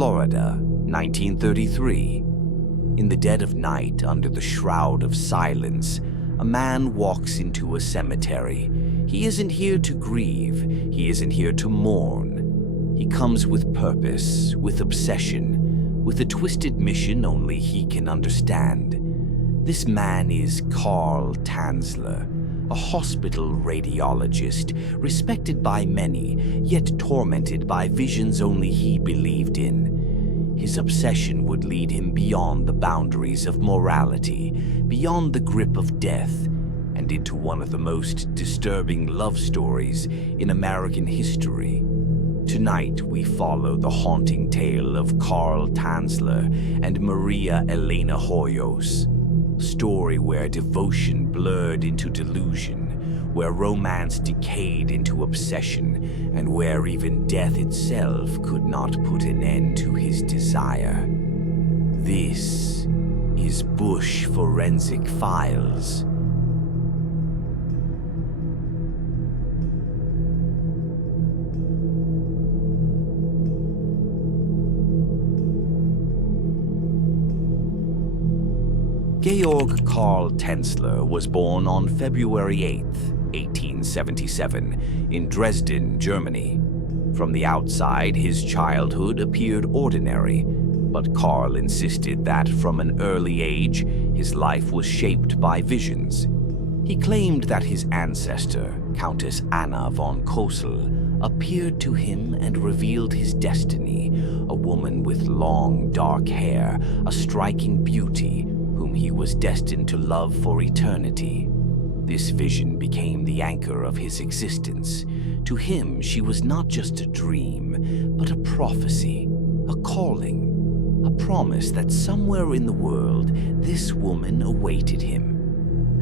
Florida, 1933. In the dead of night, under the shroud of silence, a man walks into a cemetery. He isn't here to grieve. He isn't here to mourn. He comes with purpose, with obsession, with a twisted mission only he can understand. This man is Carl Tanzler, a hospital radiologist, respected by many, yet tormented by visions only he believed in. His obsession would lead him beyond the boundaries of morality, beyond the grip of death, and into one of the most disturbing love stories in American history. Tonight, we follow the haunting tale of Carl Tanzler and Maria Elena Hoyos. A story where devotion blurred into delusion, where romance decayed into obsession, and where even death itself could not put an end to his desire. This is Bush Forensic Files. Georg Karl Tanzler was born on February 8, 1877, in Dresden, Germany. From the outside, his childhood appeared ordinary, but Karl insisted that from an early age, his life was shaped by visions. He claimed that his ancestor, Countess Anna von Cosel, appeared to him and revealed his destiny, a woman with long, dark hair, a striking beauty, whom he was destined to love for eternity. This vision became the anchor of his existence. To him, she was not just a dream, but a prophecy, a calling, a promise that somewhere in the world, this woman awaited him.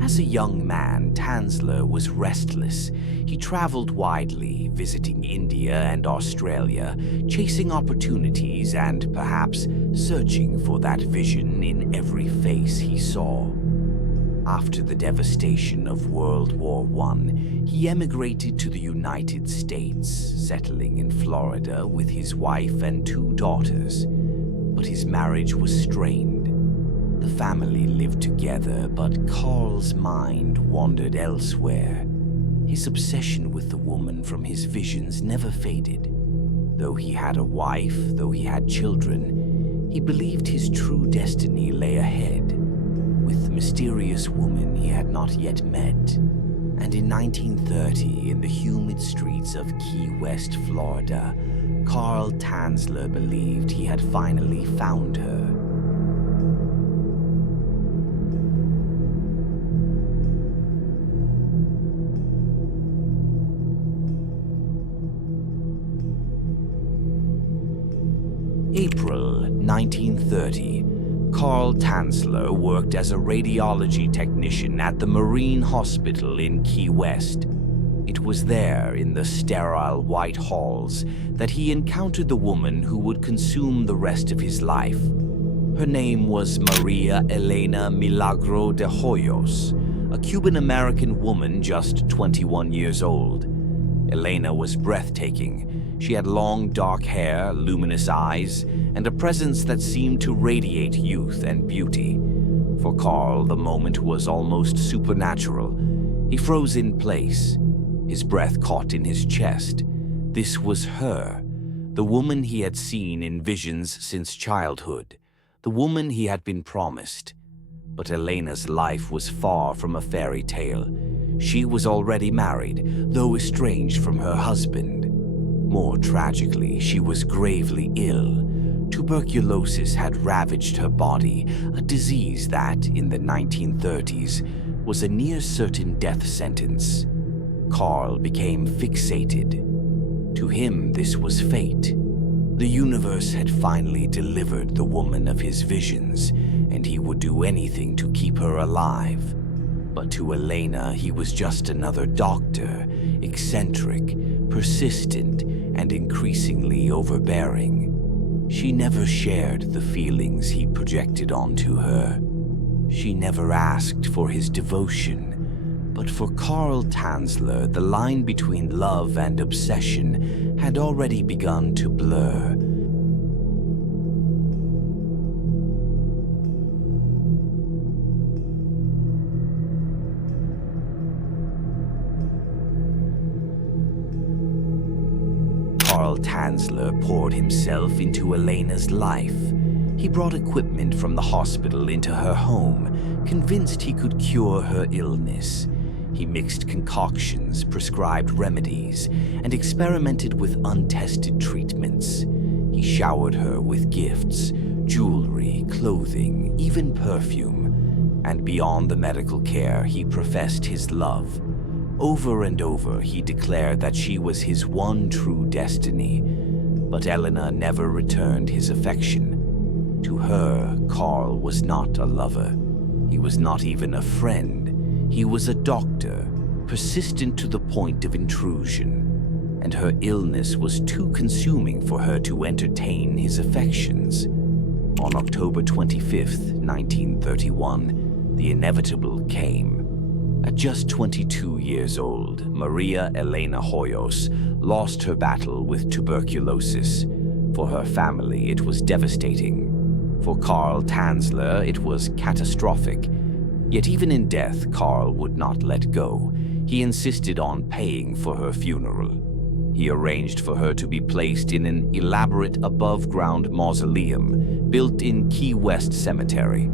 As a young man, Tanzler was restless. He traveled widely, visiting India and Australia, chasing opportunities and perhaps searching for that vision in every face he saw. After the devastation of World War I, he emigrated to the United States, settling in Florida with his wife and 2 daughters. But his marriage was strained. The family lived together, but Carl's mind wandered elsewhere. His obsession with the woman from his visions never faded. Though he had a wife, though he had children, he believed his true destiny lay ahead, with the mysterious woman he had not yet met. And in 1930, in the humid streets of Key West, Florida, Carl Tanzler believed he had finally found her. April 1930, Carl Tanzler worked as a radiology technician at the Marine Hospital in Key West. It was there, in the sterile white halls, that he encountered the woman who would consume the rest of his life. Her name was Maria Elena Milagro de Hoyos, a Cuban-American woman just 21 years old. Elena was breathtaking. She had long, dark hair, luminous eyes, and a presence that seemed to radiate youth and beauty. For Carl, the moment was almost supernatural. He froze in place. His breath caught in his chest. This was her, the woman he had seen in visions since childhood, the woman he had been promised. But Elena's life was far from a fairy tale. She was already married, though estranged from her husband. More tragically, she was gravely ill. Tuberculosis had ravaged her body, a disease that, in the 1930s, was a near-certain death sentence. Carl became fixated. To him, this was fate. The universe had finally delivered the woman of his visions, and he would do anything to keep her alive. But to Elena, he was just another doctor, eccentric, persistent, and increasingly overbearing. She never shared the feelings he projected onto her. She never asked for his devotion. But for Carl Tanzler, the line between love and obsession had already begun to blur. Tanzler poured himself into Elena's life. He brought equipment from the hospital into her home, convinced he could cure her illness. He mixed concoctions, prescribed remedies, and experimented with untested treatments. He showered her with gifts, jewelry, clothing, even perfume. And beyond the medical care, he professed his love. Over and over, he declared that she was his one true destiny. But Elena never returned his affection. To her, Carl was not a lover. He was not even a friend. He was a doctor, persistent to the point of intrusion. And her illness was too consuming for her to entertain his affections. On October 25th, 1931, the inevitable came. At just 22 years old, Maria Elena Hoyos lost her battle with tuberculosis. For her family, it was devastating. For Carl Tanzler, it was catastrophic. Yet even in death, Carl would not let go. He insisted on paying for her funeral. He arranged for her to be placed in an elaborate above-ground mausoleum built in Key West Cemetery.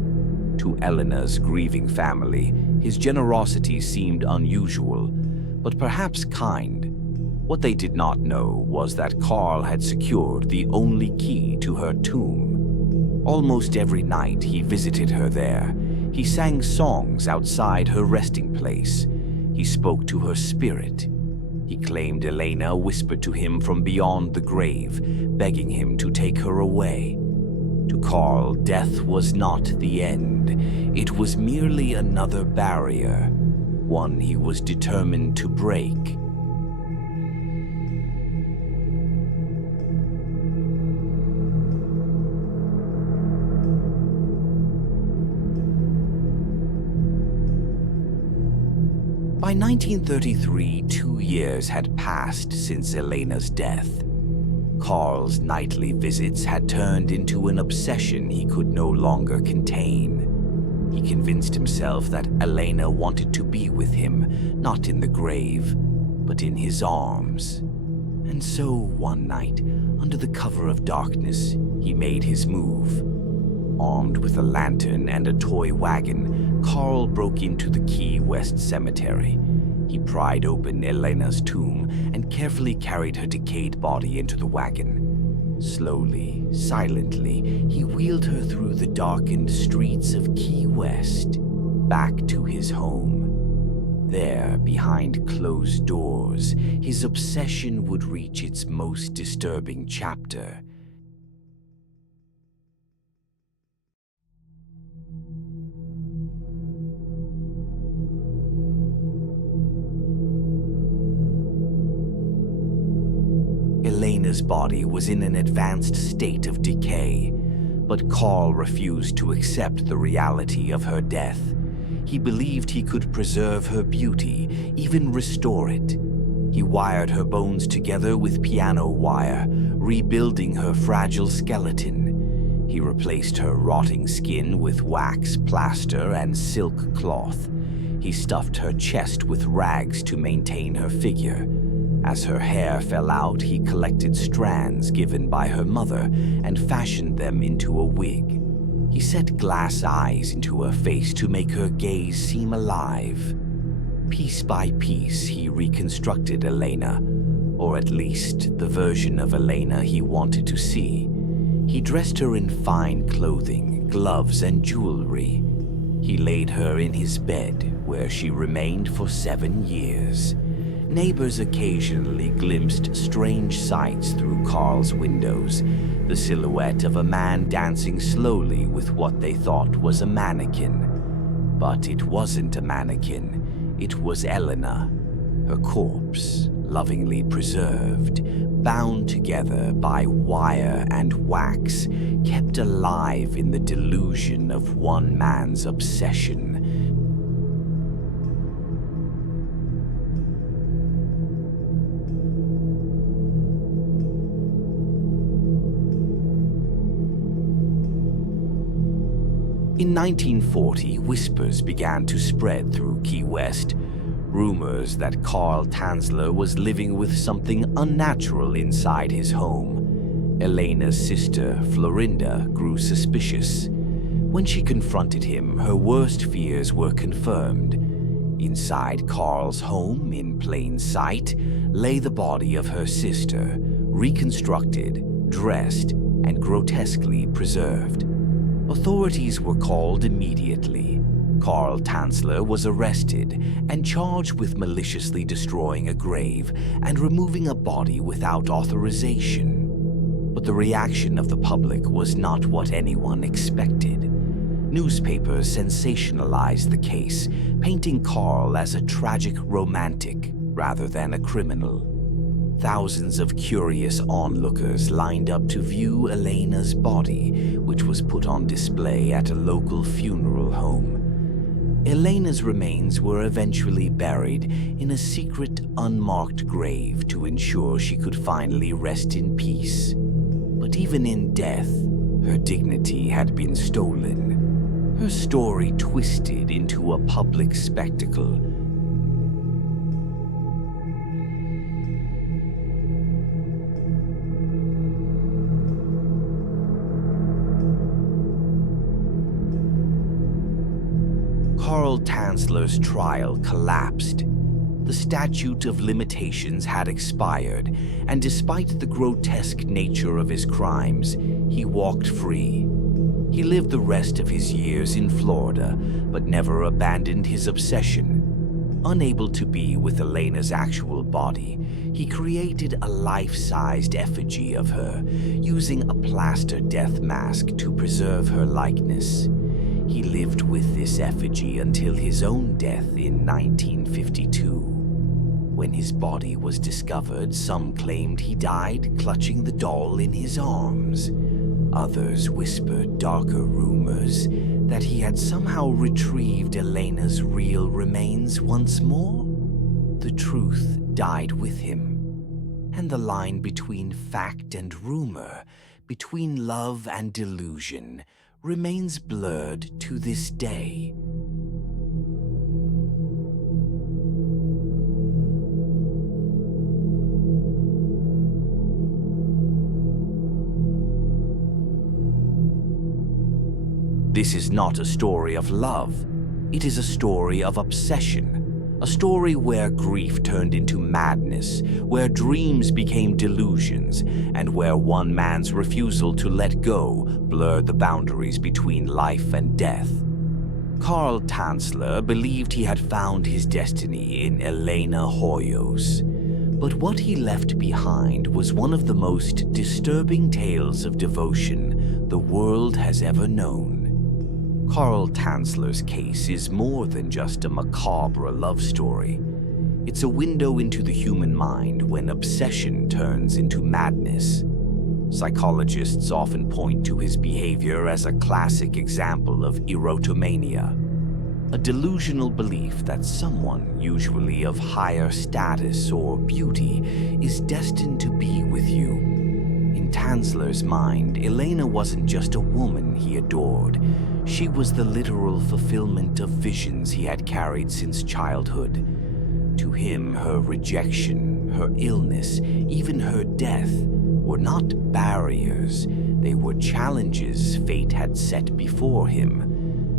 To Elena's grieving family, his generosity seemed unusual, but perhaps kind. What they did not know was that Carl had secured the only key to her tomb. Almost every night he visited her there. He sang songs outside her resting place. He spoke to her spirit. He claimed Elena whispered to him from beyond the grave, begging him to take her away. To Carl, death was not the end. It was merely another barrier, one he was determined to break. By 1933, 2 years had passed since Elena's death. Carl's nightly visits had turned into an obsession he could no longer contain. He convinced himself that Elena wanted to be with him, not in the grave, but in his arms. And so, one night, under the cover of darkness, he made his move. Armed with a lantern and a toy wagon, Carl broke into the Key West Cemetery. He pried open Elena's tomb and carefully carried her decayed body into the wagon. Slowly, silently, he wheeled her through the darkened streets of Key West, back to his home. There, behind closed doors, his obsession would reach its most disturbing chapter. Elena's body was in an advanced state of decay, but Carl refused to accept the reality of her death. He believed he could preserve her beauty, even restore it. He wired her bones together with piano wire, rebuilding her fragile skeleton. He replaced her rotting skin with wax, plaster, and silk cloth. He stuffed her chest with rags to maintain her figure. As her hair fell out, he collected strands given by her mother and fashioned them into a wig. He set glass eyes into her face to make her gaze seem alive. Piece by piece, he reconstructed Elena, or at least the version of Elena he wanted to see. He dressed her in fine clothing, gloves, and jewelry. He laid her in his bed, where she remained for 7 years. Neighbors occasionally glimpsed strange sights through Carl's windows, the silhouette of a man dancing slowly with what they thought was a mannequin. But it wasn't a mannequin, it was Elena, her corpse, lovingly preserved, bound together by wire and wax, kept alive in the delusion of one man's obsession. In 1940, whispers began to spread through Key West. Rumors that Carl Tanzler was living with something unnatural inside his home. Elena's sister, Florinda, grew suspicious. When she confronted him, her worst fears were confirmed. Inside Carl's home, in plain sight, lay the body of her sister, reconstructed, dressed, and grotesquely preserved. Authorities were called immediately. Carl Tanzler was arrested and charged with maliciously destroying a grave and removing a body without authorization. But the reaction of the public was not what anyone expected. Newspapers sensationalized the case, painting Carl as a tragic romantic rather than a criminal. Thousands of curious onlookers lined up to view Elena's body, which was put on display at a local funeral home. Elena's remains were eventually buried in a secret, unmarked grave to ensure she could finally rest in peace. But even in death, her dignity had been stolen. Her story twisted into a public spectacle. Carl Tanzler's trial collapsed. The statute of limitations had expired, and despite the grotesque nature of his crimes, he walked free. He lived the rest of his years in Florida, but never abandoned his obsession. Unable to be with Elena's actual body, he created a life-sized effigy of her, using a plaster death mask to preserve her likeness. He lived with this effigy until his own death in 1952. When his body was discovered, some claimed he died clutching the doll in his arms. Others whispered darker rumors that he had somehow retrieved Elena's real remains once more. The truth died with him, and the line between fact and rumor, between love and delusion, remains blurred to this day. This is not a story of love. It is a story of obsession. A story where grief turned into madness, where dreams became delusions, and where one man's refusal to let go blurred the boundaries between life and death. Carl Tanzler believed he had found his destiny in Elena Hoyos, but what he left behind was one of the most disturbing tales of devotion the world has ever known. Carl Tanzler's case is more than just a macabre love story. It's a window into the human mind when obsession turns into madness. Psychologists often point to his behavior as a classic example of erotomania, a delusional belief that someone, usually of higher status or beauty, is destined to be with you. In Tanzler's mind, Elena wasn't just a woman he adored. She was the literal fulfillment of visions he had carried since childhood. To him, her rejection, her illness, even her death were not barriers. They were challenges fate had set before him.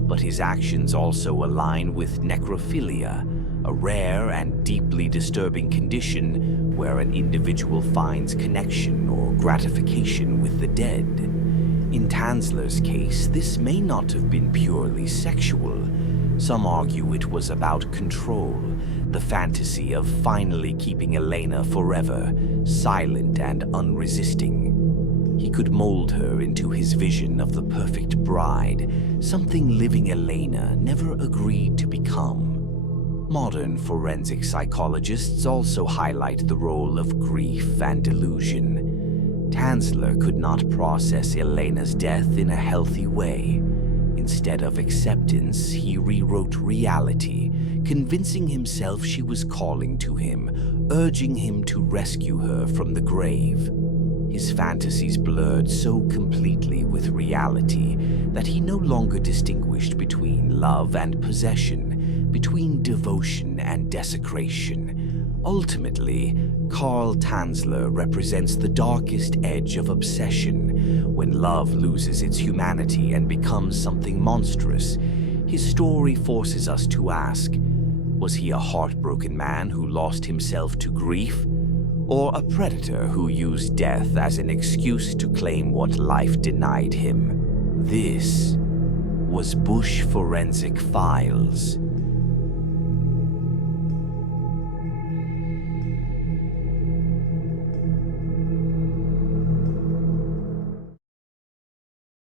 But his actions also align with necrophilia, a rare and deeply disturbing condition where an individual finds connection or gratification with the dead. In Tanzler's case, this may not have been purely sexual. Some argue it was about control, the fantasy of finally keeping Elena forever, silent and unresisting. He could mold her into his vision of the perfect bride, something living Elena never agreed to become. Modern forensic psychologists also highlight the role of grief and delusion. Tanzler could not process Elena's death in a healthy way. Instead of acceptance, he rewrote reality, convincing himself she was calling to him, urging him to rescue her from the grave. His fantasies blurred so completely with reality that he no longer distinguished between love and possession, between devotion and desecration. Ultimately, Carl Tanzler represents the darkest edge of obsession, when love loses its humanity and becomes something monstrous. His story forces us to ask, was he a heartbroken man who lost himself to grief? Or a predator who used death as an excuse to claim what life denied him? This was Bush Forensic Files.